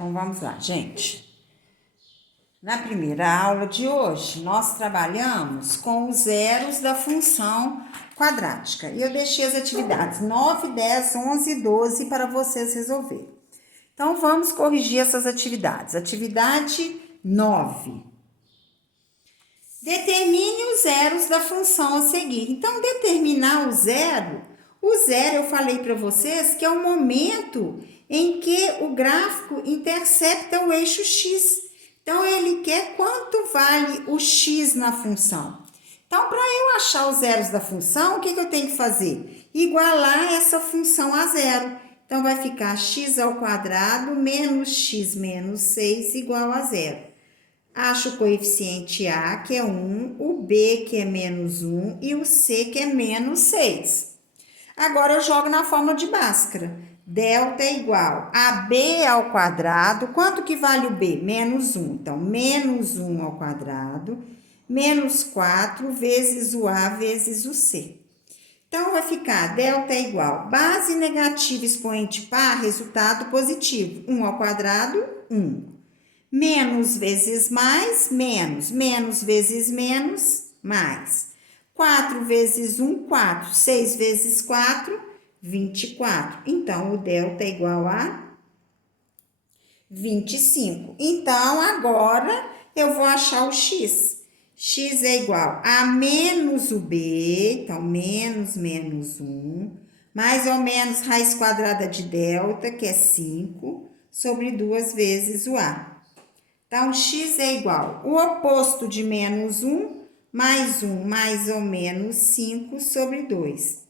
Então, vamos lá, gente. Na primeira aula de hoje, nós trabalhamos com os zeros da função quadrática. E eu deixei as atividades 9, 10, 11 e 12 para vocês resolverem. Então, vamos corrigir essas atividades. Atividade 9. Determine os zeros da função a seguir. Então, determinar o zero eu falei para vocês que é o momento em que o gráfico intercepta o eixo x. Então, ele quer quanto vale o x na função. Então, para eu achar os zeros da função, o que eu tenho que fazer? Igualar essa função a zero. Então, vai ficar x ao quadrado menos x menos 6 igual a zero. Acho o coeficiente A, que é 1, o B, que é menos 1, e o C, que é menos 6. Agora, eu jogo na fórmula de Bhaskara. Delta é igual a B ao quadrado. Quanto que vale o B? Menos 1. Então, menos 1 ao quadrado, menos 4 vezes o A vezes o C. Então, vai ficar delta é igual base negativa expoente par, resultado positivo. 1 ao quadrado, 1. Menos vezes mais, menos. Menos vezes menos, mais. 4 vezes 1, 4. 6 vezes 4, 24. Então, o delta é igual a 25. Então, agora, eu vou achar o x. X é igual a menos o b, então, menos 1, mais ou menos raiz quadrada de delta, que é 5, sobre 2 vezes o a. Então, x é igual o oposto de menos 1, mais ou menos 5 sobre 2.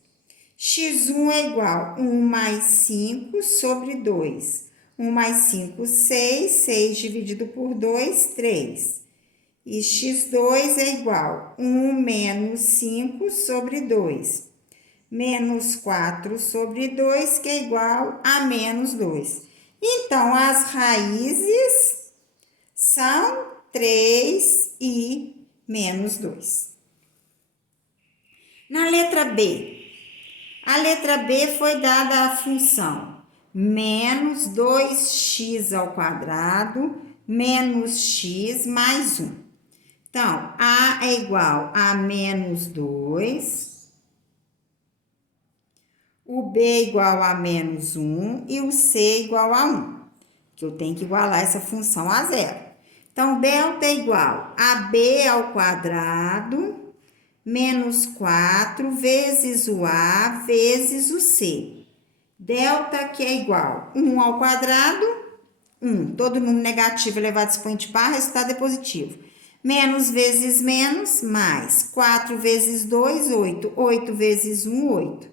x1 é igual a 1 mais 5 sobre 2. 1 mais 5, 6. 6 dividido por 2, 3. E x2 é igual a 1 menos 5 sobre 2. Menos 4 sobre 2, que é igual a menos 2. Então, as raízes são 3 e menos 2. Na letra B, a letra B foi dada a função menos 2x ao quadrado menos x mais 1. Então, A é igual a menos 2, o B é igual a menos 1 e o C é igual a 1, que eu tenho que igualar essa função a zero. Então, delta é igual a b ao quadrado menos 4 vezes o a vezes o c. Delta que é igual a 1 ao quadrado, 1. Todo número negativo elevado a expoente par, resultado é positivo. Menos vezes menos, mais. 4 vezes 2, 8. 8 vezes 1, 8.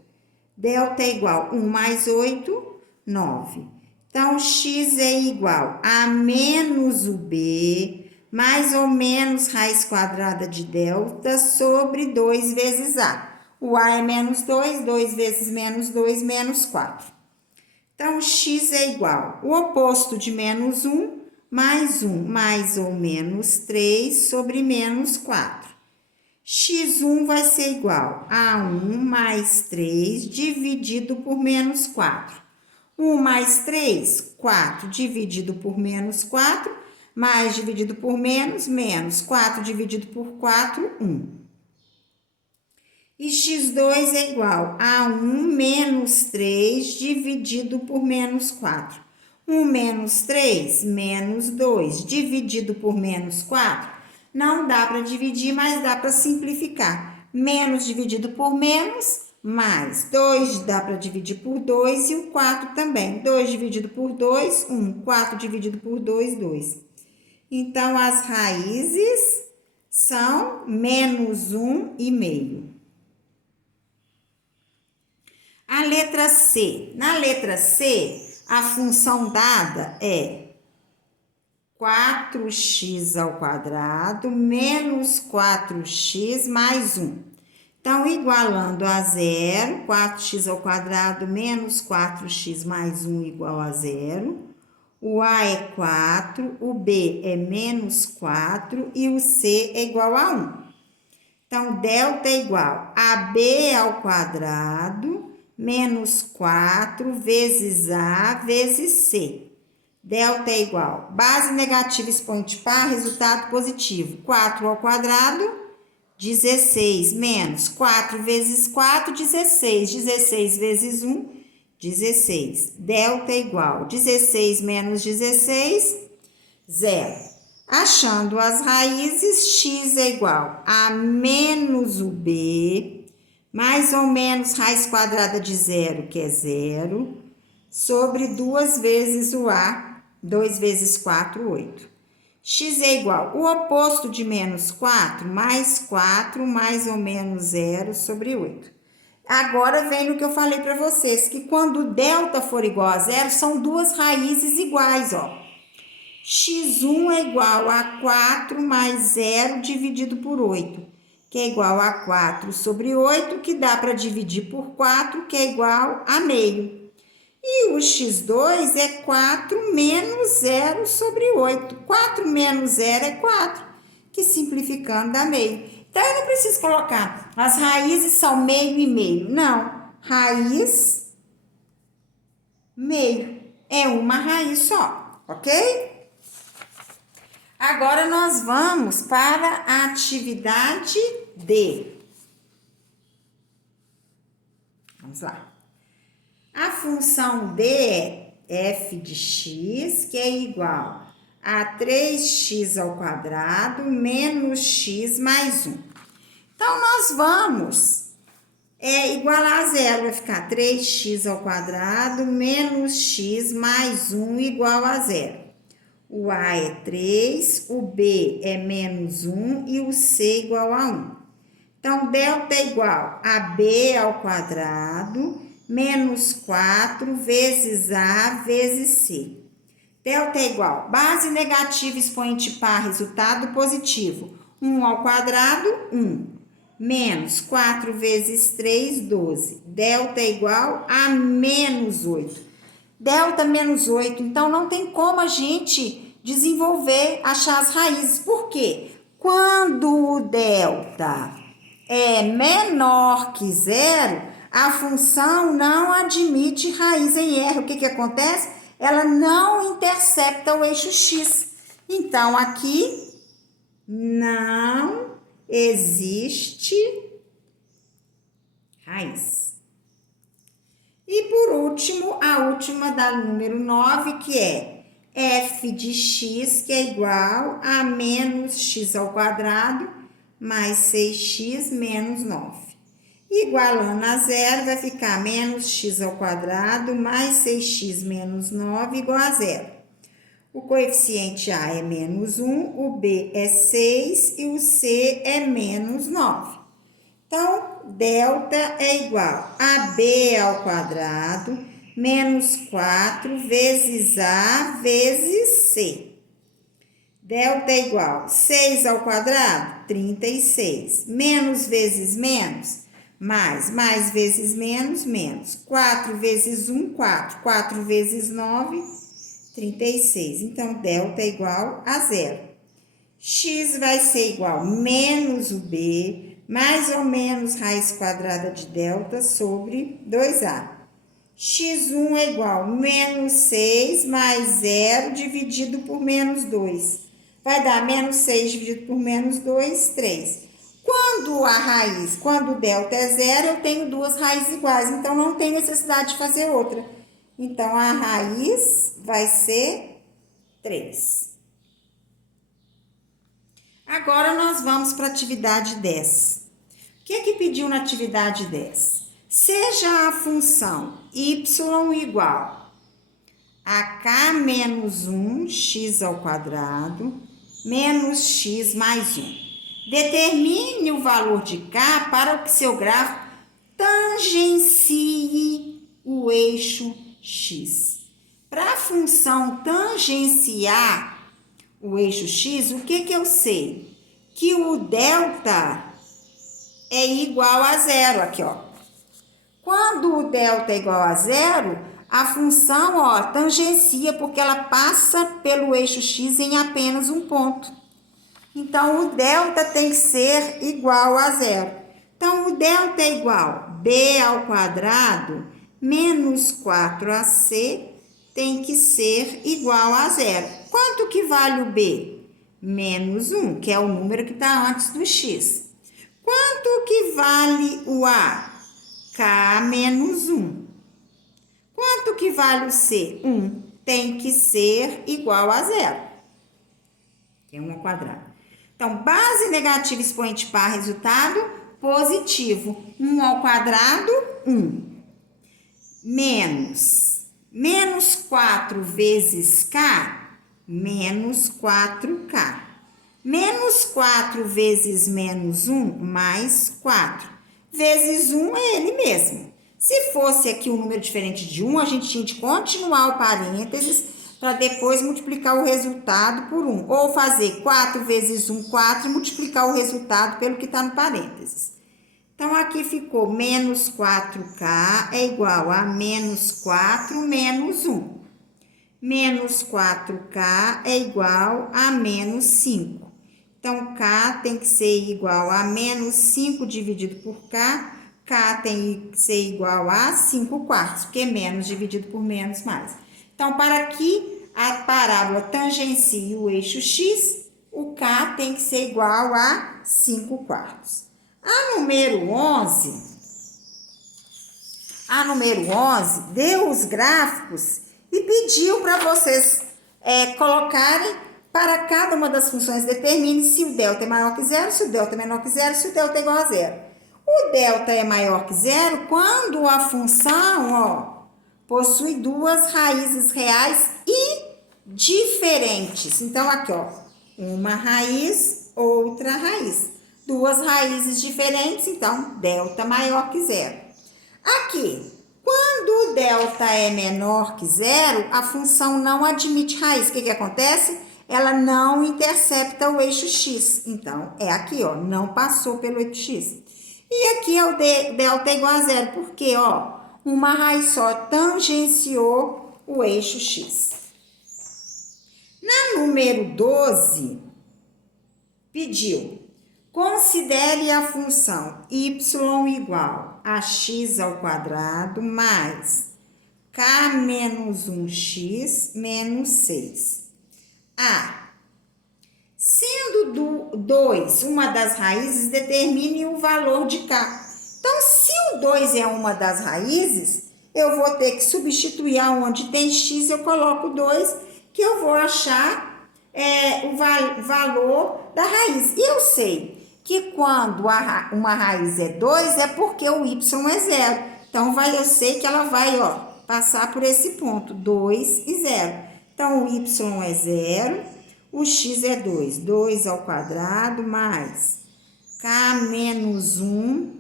Delta é igual a 1 mais 8, 9. Então, x é igual a menos o b, mais ou menos raiz quadrada de delta, sobre 2 vezes a. O a é menos 2, 2 vezes menos 2, menos 4. Então, x é igual o oposto de menos 1, mais ou menos 3 sobre menos 4. x1 vai ser igual a 1 mais 3 dividido por menos 4. 1 mais 3, 4 dividido por menos 4, mais dividido por menos, menos 4 dividido por 4, 1. E x2 é igual a 1 menos 3 dividido por menos 4. 1 menos 3, menos 2 dividido por menos 4. Não dá para dividir, mas dá para simplificar. Menos dividido por menos, mais 2 dá para dividir por 2 e o 4 também. 2 dividido por 2, 1. 4 dividido por 2, 2. Então, as raízes são menos 1 e meio. A letra C. Na letra C, a função dada é 4x ao quadrado menos 4x mais 1. Então, igualando a zero, 4x ao quadrado menos 4x mais 1 igual a zero. O A é 4, o B é menos 4 e o C é igual a 1. Então, delta é igual a B ao quadrado menos 4 vezes A vezes C. Delta é igual. Base negativa expoente par, resultado positivo. 4 ao quadrado, 16, menos 4 vezes 4, 16. 16 vezes 1, 16. Delta é igual. 16 menos 16, 0. Achando as raízes, x é igual a menos o b, mais ou menos raiz quadrada de 0, que é 0, sobre 2 vezes o a, 2 vezes 4, 8. X é igual, o oposto de menos 4, mais ou menos 0 sobre 8. Agora vem no que eu falei para vocês, que quando o delta for igual a 0, são duas raízes iguais, ó. X1 é igual a 4 mais 0 dividido por 8, que é igual a 4 sobre 8, que dá para dividir por 4, que é igual a meio. E o x2 é 4 menos 0 sobre 8. 4 menos 0 é 4, que simplificando dá meio. Então, eu não preciso colocar, as raízes são meio e meio. Não, raiz, meio. É uma raiz só, ok? Agora, nós vamos para a atividade D. Vamos lá. A função D é f de x, que é igual a 3x ao quadrado menos x mais 1. Então, nós vamos igualar a zero. Vai ficar 3x ao quadrado menos x mais 1 igual a zero. O A é 3, o B é menos 1 e o C igual a 1. Então, delta é igual a B ao quadrado menos 4 vezes A vezes C. Delta é igual, base negativa expoente par, resultado positivo. 1 ao quadrado, 1. Menos 4 vezes 3, 12. Delta é igual a menos 8. Delta menos 8, então não tem como a gente desenvolver, achar as raízes. Por quê? Quando o delta é menor que 0, a função não admite raiz em R. O que acontece? Ela não intercepta o eixo X. Então, aqui não existe raiz. E por último, a última da número 9, que é f de x, que é igual a menos x ao quadrado mais 6x menos 9. Igualando a zero, vai ficar menos x ao quadrado mais 6x menos 9 igual a zero. O coeficiente A é menos 1, o B é 6 e o C é menos 9. Então, delta é igual a B ao quadrado menos 4 vezes A vezes C. Delta é igual a 6 ao quadrado, 36. Menos vezes menos, mais vezes menos, menos. 4 vezes 1, 4. 4 vezes 9, 36. Então, delta é igual a zero. X vai ser igual a menos o B, mais ou menos raiz quadrada de delta sobre 2A. X1 é igual a menos 6 mais 0 dividido por menos 2. Vai dar menos 6 dividido por menos 2, 3. Quando o delta é 0, eu tenho duas raízes iguais, então não tem necessidade de fazer outra. Então, a raiz vai ser 3. Agora, nós vamos para a atividade 10. O que é que pediu na atividade 10? Seja a função y igual a k menos 1, x ao quadrado, menos x mais 1. Determine o valor de k para que seu gráfico tangencie o eixo x. Para a função tangenciar o eixo x, o que eu sei? Que o delta é igual a zero, aqui, ó. Quando o delta é igual a zero, a função, ó, tangencia, porque ela passa pelo eixo x em apenas um ponto. Então, o delta tem que ser igual a zero. Então, o delta é igual a b ao quadrado menos 4ac tem que ser igual a zero. Quanto que vale o B? Menos 1, que é o número que está antes do x. Quanto que vale o A? K menos 1. Quanto que vale o C? 1. Tem que ser igual a zero, que é 1 ao quadrado. Então, base negativa expoente par, resultado positivo. 1 ao quadrado, 1. Menos 4 vezes K, menos 4K. Menos 4 vezes menos 1, mais 4. Vezes 1 é ele mesmo. Se fosse aqui um número diferente de 1, a gente tinha de continuar o parênteses para depois multiplicar o resultado por 1. Ou fazer 4 vezes 1, 4, e multiplicar o resultado pelo que está no parênteses. Então, aqui ficou menos 4K é igual a menos 4 menos 1. Menos 4K é igual a menos 5. Então, K tem que ser igual a menos 5 dividido por K. K tem que ser igual a 5 quartos, porque menos dividido por menos mais. Então, para que a parábola tangencie o eixo X, o K tem que ser igual a 5 quartos. A número 11 deu os gráficos e pediu para vocês colocarem para cada uma das funções, determine se o delta é maior que zero, se o delta é menor que zero, se o delta é igual a zero. O delta é maior que zero quando a função possui duas raízes reais e diferentes. Então, aqui, uma raiz, outra raiz. Duas raízes diferentes, então, delta maior que zero. Aqui, quando o delta é menor que zero, a função não admite raiz. O que acontece? Ela não intercepta o eixo x. Então, é aqui, não passou pelo eixo x. E aqui é o delta igual a zero, porque, uma raiz só tangenciou o eixo x. Na número 12, pediu, considere a função y igual a x ao quadrado mais k menos 1x menos 6. Sendo 2 uma das raízes, determine o valor de k. Então, se o 2 é uma das raízes, eu vou ter que substituir aonde tem x, eu coloco 2, que eu vou achar o valor da raiz. E eu sei que quando uma raiz é 2, é porque o y é zero. Então, eu sei que ela vai passar por esse ponto, 2 e 0. Então, o y é 0, o x é 2. 2 ao quadrado mais k menos 1,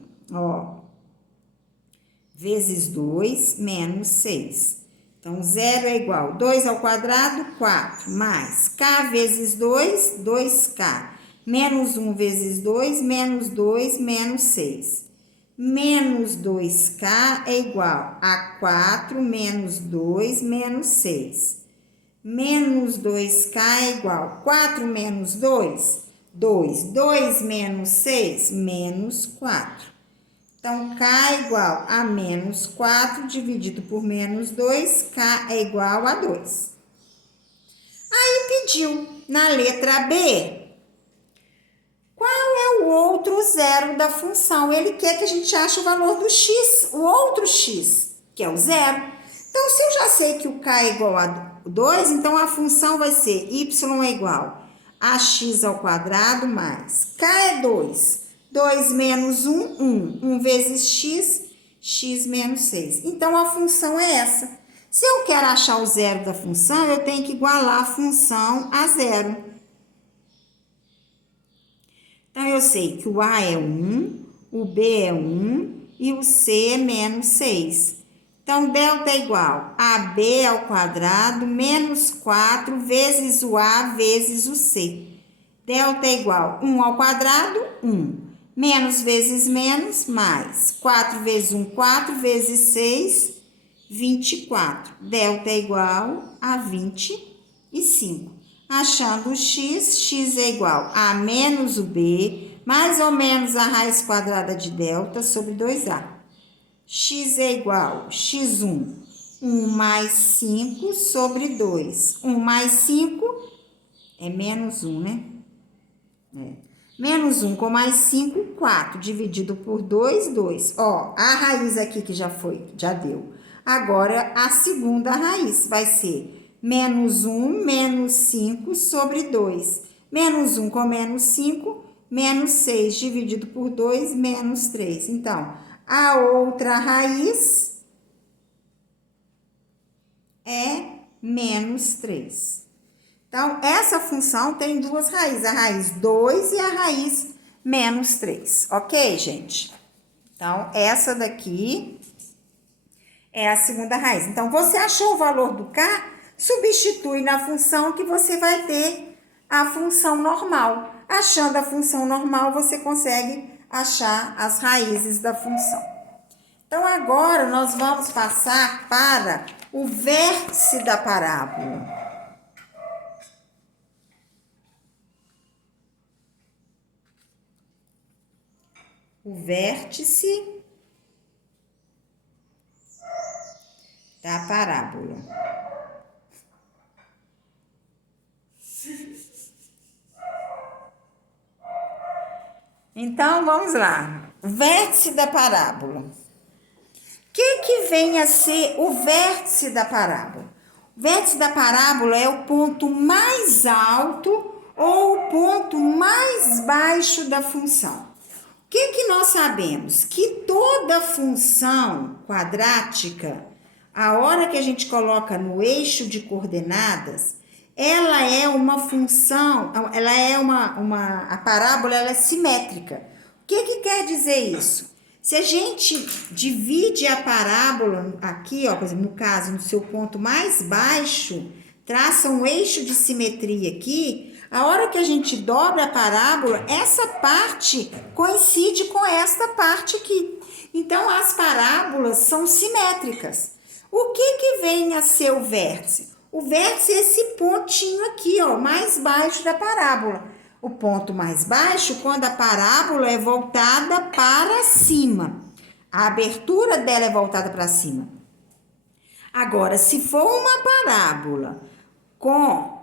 vezes 2, menos 6. Então, 0 é igual a 2 ao quadrado, 4, mais k vezes 2, 2k. Menos 1 vezes 2, menos 2, menos 6. Menos 2k é igual a 4 menos 2 menos 6. Menos 2k é igual a 4 menos 2, 2. 2 menos 6, menos 4. Então, k é igual a menos 4 dividido por menos 2, k é igual a 2. Aí pediu, na letra B, qual é o outro zero da função? Ele quer que a gente ache o valor do x, o outro x, que é o zero. Então, se eu já sei que o k é igual a 2, então a função vai ser y é igual a x ao quadrado mais k é 2. 2 menos 1, 1. 1 vezes x, x menos 6. Então, a função é essa. Se eu quero achar o zero da função, eu tenho que igualar a função a zero. Então, eu sei que o A é 1, o B é 1 e o C é menos 6. Então, delta é igual a AB ao quadrado menos 4 vezes o A vezes o C. Delta é igual a 1 ao quadrado, 1. Menos vezes menos, mais. 4 vezes 1, 4 vezes 6, 24. Delta é igual a 25. Achando o x, x é igual a menos o b, mais ou menos a raiz quadrada de delta sobre 2a. X é igual a x1 1 mais 5 sobre 2. 1 mais 5 é menos 1, né? Menos 1 com mais 5, 4. Dividido por 2, 2. Ó, a raiz aqui que já foi, já deu. Agora, a segunda raiz vai ser menos 1 menos 5 sobre 2. Menos 1 com menos 5, menos 6 dividido por 2, menos 3. Então, a outra raiz é menos 3. Então, essa função tem duas raízes, a raiz 2 e a raiz menos 3, ok, gente? Então, essa daqui é a segunda raiz. Então, você achou o valor do K? Substitui na função que você vai ter a função normal. Achando a função normal, você consegue achar as raízes da função. Então, agora nós vamos passar para o vértice da parábola. O vértice da parábola. Então, vamos lá. O vértice da parábola. O que vem a ser o vértice da parábola? O vértice da parábola é o ponto mais alto ou o ponto mais baixo da função. O que nós sabemos? Que toda função quadrática, a hora que a gente coloca no eixo de coordenadas, ela é uma função, ela é a parábola ela é simétrica. O que quer dizer isso? Se a gente divide a parábola aqui, ó, por exemplo, no caso, no seu ponto mais baixo, traça um eixo de simetria aqui, a hora que a gente dobra a parábola, essa parte coincide com esta parte aqui. Então, as parábolas são simétricas. O que vem a ser o vértice? O vértice é esse pontinho aqui, ó, mais baixo da parábola. O ponto mais baixo, quando a parábola é voltada para cima. A abertura dela é voltada para cima. Agora, se for uma parábola com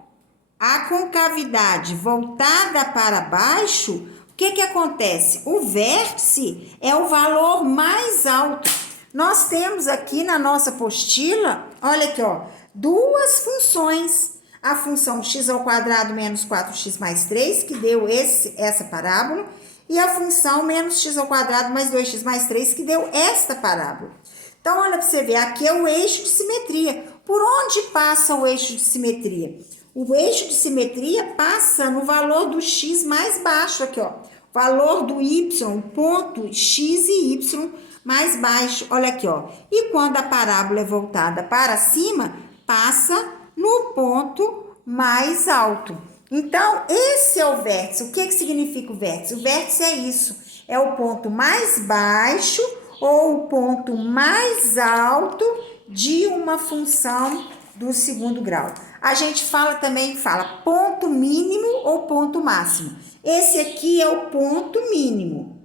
a concavidade voltada para baixo, o que acontece? O vértice é o valor mais alto. Nós temos aqui na nossa apostila, olha aqui, ó, duas funções. A função x ao quadrado menos 4x mais 3, que deu essa parábola, e a função menos x ao quadrado mais 2x mais 3, que deu esta parábola. Então, olha para você ver, aqui é o eixo de simetria. Por onde passa o eixo de simetria? O eixo de simetria passa no valor do x mais baixo aqui, ó. Valor do y, ponto x e y mais baixo, olha aqui, ó. E quando a parábola é voltada para cima, passa no ponto mais alto. Então, esse é o vértice. O que significa o vértice? O vértice é isso. É o ponto mais baixo ou o ponto mais alto de uma função do segundo grau. A gente também fala ponto mínimo ou ponto máximo. Esse aqui é o ponto mínimo.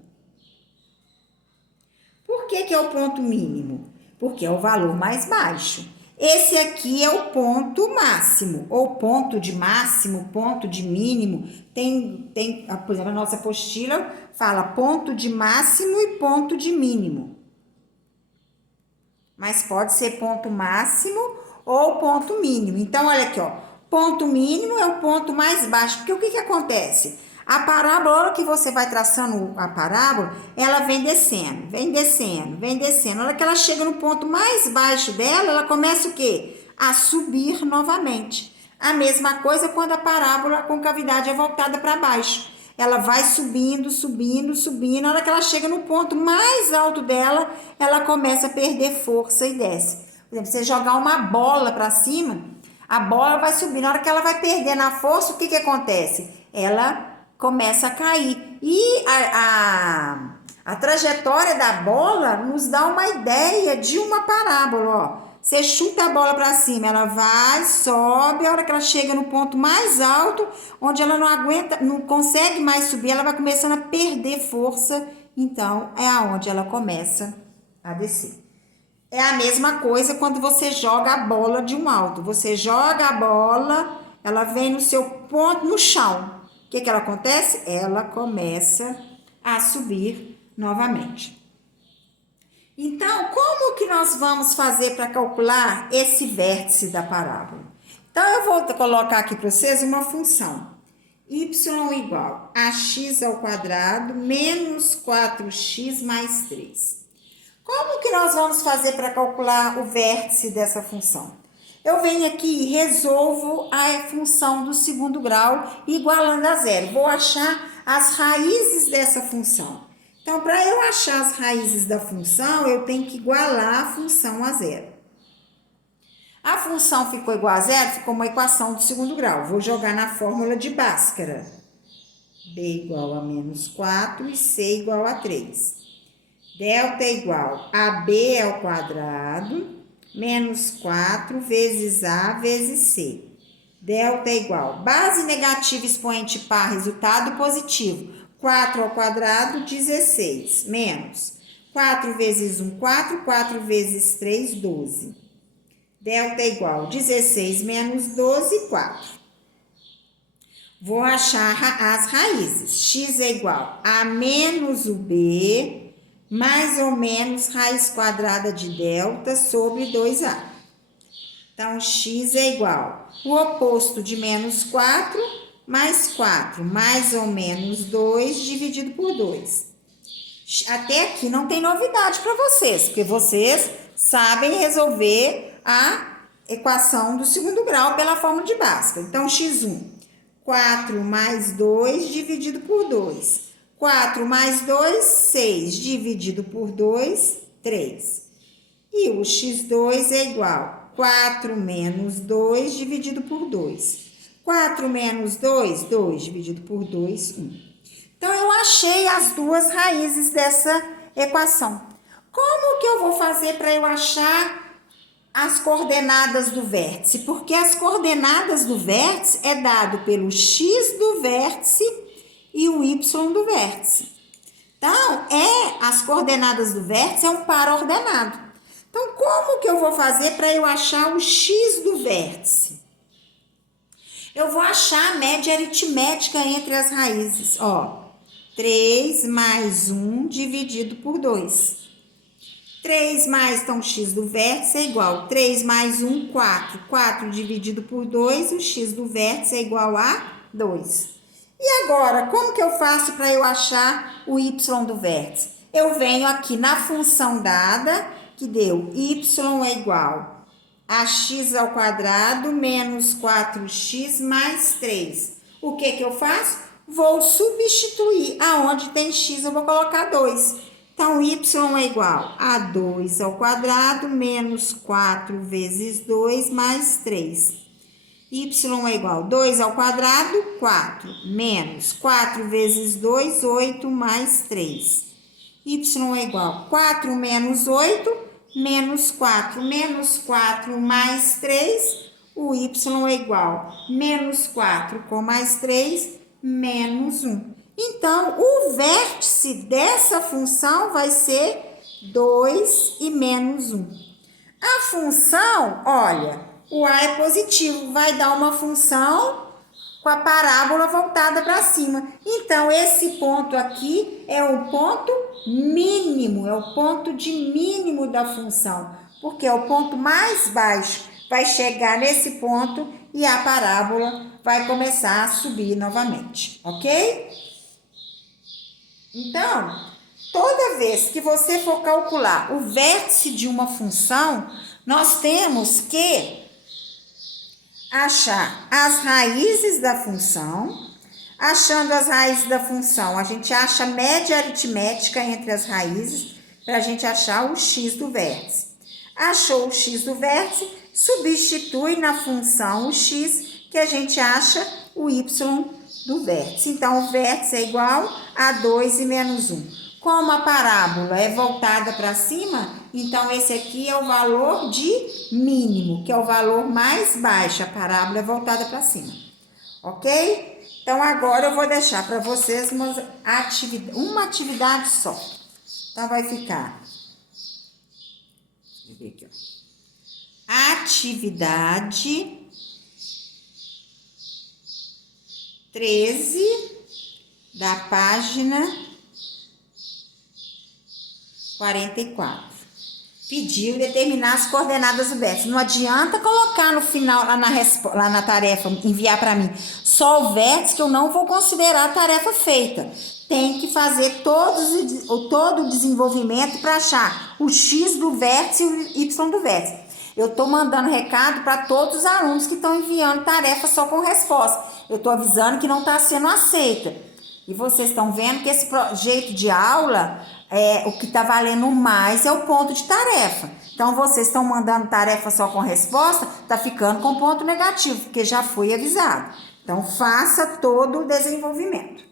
Por que é o ponto mínimo? Porque é o valor mais baixo. Esse aqui é o ponto máximo, ou ponto de máximo, ponto de mínimo. Por exemplo, a nossa apostila fala ponto de máximo e ponto de mínimo. Mas pode ser ponto máximo ou ponto mínimo. Então, olha aqui, ó. Ponto mínimo é o ponto mais baixo. Porque o que acontece? A parábola, a hora que você vai traçando a parábola, ela vem descendo, vem descendo, vem descendo. A hora que ela chega no ponto mais baixo dela, ela começa o quê? A subir novamente. A mesma coisa quando a parábola com cavidade é voltada para baixo. Ela vai subindo, subindo, subindo. A hora que ela chega no ponto mais alto dela, ela começa a perder força e desce. Por exemplo, você jogar uma bola para cima, a bola vai subir. Na hora que ela vai perdendo a força, o que acontece? Ela começa a cair. E a trajetória da bola nos dá uma ideia de uma parábola, ó. Você chuta a bola para cima, ela vai, sobe, a hora que ela chega no ponto mais alto, onde ela não aguenta, não consegue mais subir, ela vai começando a perder força, então é aonde ela começa a descer. É a mesma coisa quando você joga a bola de um alto. Você joga a bola, ela vem no seu ponto no chão. O que ela acontece? Ela começa a subir novamente. Então, como que nós vamos fazer para calcular esse vértice da parábola? Então, eu vou colocar aqui para vocês uma função. Y igual a x ao quadrado menos 4x mais 3. Como que nós vamos fazer para calcular o vértice dessa função? Eu venho aqui e resolvo a função do segundo grau igualando a zero. Vou achar as raízes dessa função. Então, para eu achar as raízes da função, eu tenho que igualar a função a zero. A função ficou igual a zero, ficou uma equação do segundo grau. Vou jogar na fórmula de Bhaskara. B igual a menos 4 e C igual a 3. Delta é igual a B ao quadrado menos 4 vezes A vezes C. Delta é igual base negativa expoente par, resultado positivo. 4 ao quadrado, 16, menos 4 vezes 1, 4, 4 vezes 3, 12. Delta é igual 16 menos 12, 4. Vou achar as raízes. X é igual a menos o B, mais ou menos raiz quadrada de delta sobre 2A. Então, x é igual o oposto de menos 4, mais 4, mais ou menos 2, dividido por 2. Até aqui não tem novidade para vocês, porque vocês sabem resolver a equação do segundo grau pela fórmula de Bhaskara. Então, x1, 4 mais 2, dividido por 2. 4 mais 2, 6, dividido por 2, 3. E o x2 é igual 4 menos 2 dividido por 2. 4 menos 2, 2 dividido por 2, 1. Então, eu achei as duas raízes dessa equação. Como que eu vou fazer para eu achar as coordenadas do vértice? Porque as coordenadas do vértice é dado pelo x do vértice e o y do vértice. Então, as coordenadas do vértice é um par ordenado. Então, como que eu vou fazer para eu achar o x do vértice? Eu vou achar a média aritmética entre as raízes. Ó, 3 mais 1 dividido por 2. 3 mais, então, x do vértice é igual 3 mais 1, 4. 4 dividido por 2, o x do vértice é igual a 2. E agora, como que eu faço para eu achar o y do vértice? Eu venho aqui na função dada, que deu y é igual a x ao quadrado menos 4x mais 3. O que que eu faço? Vou substituir. Aonde tem x, eu vou colocar 2. Então, y é igual a 2 ao quadrado menos 4 vezes 2 mais 3. Y é igual a 2 ao quadrado, 4, menos 4 vezes 2, 8 mais 3. Y é igual a 4 menos 8, menos 4 mais 3. O y é igual a menos 4 com mais 3, menos 1. Então, o vértice dessa função vai ser 2 e menos 1. A função, olha, o A é positivo, vai dar uma função com a parábola voltada para cima. Então, esse ponto aqui é o ponto mínimo, é o ponto de mínimo da função, porque é o ponto mais baixo. Vai chegar nesse ponto e a parábola vai começar a subir novamente, ok? Então, toda vez que você for calcular o vértice de uma função, nós temos que achar as raízes da função. Achando as raízes da função, a gente acha a média aritmética entre as raízes para a gente achar o x do vértice. Achou o x do vértice, substitui na função o x que a gente acha o y do vértice. Então, o vértice é igual a 2 e menos 1. Como a parábola é voltada para cima, então esse aqui é o valor de mínimo, que é o valor mais baixo. A parábola é voltada para cima, ok? Então, agora eu vou deixar para vocês uma atividade só. Então, vai ficar ver aqui, ó. Atividade 13 da página 44. Pediu determinar as coordenadas do vértice. Não adianta colocar no final, lá na tarefa, enviar para mim só o vértice, que eu não vou considerar a tarefa feita. Tem que fazer todo o desenvolvimento para achar o X do vértice e o Y do vértice. Eu estou mandando recado para todos os alunos que estão enviando tarefa só com resposta. Eu estou avisando que não está sendo aceita. E vocês estão vendo que esse jeito de aula, o que está valendo mais é o ponto de tarefa. Então, vocês estão mandando tarefa só com resposta, está ficando com ponto negativo, porque já foi avisado. Então, faça todo o desenvolvimento.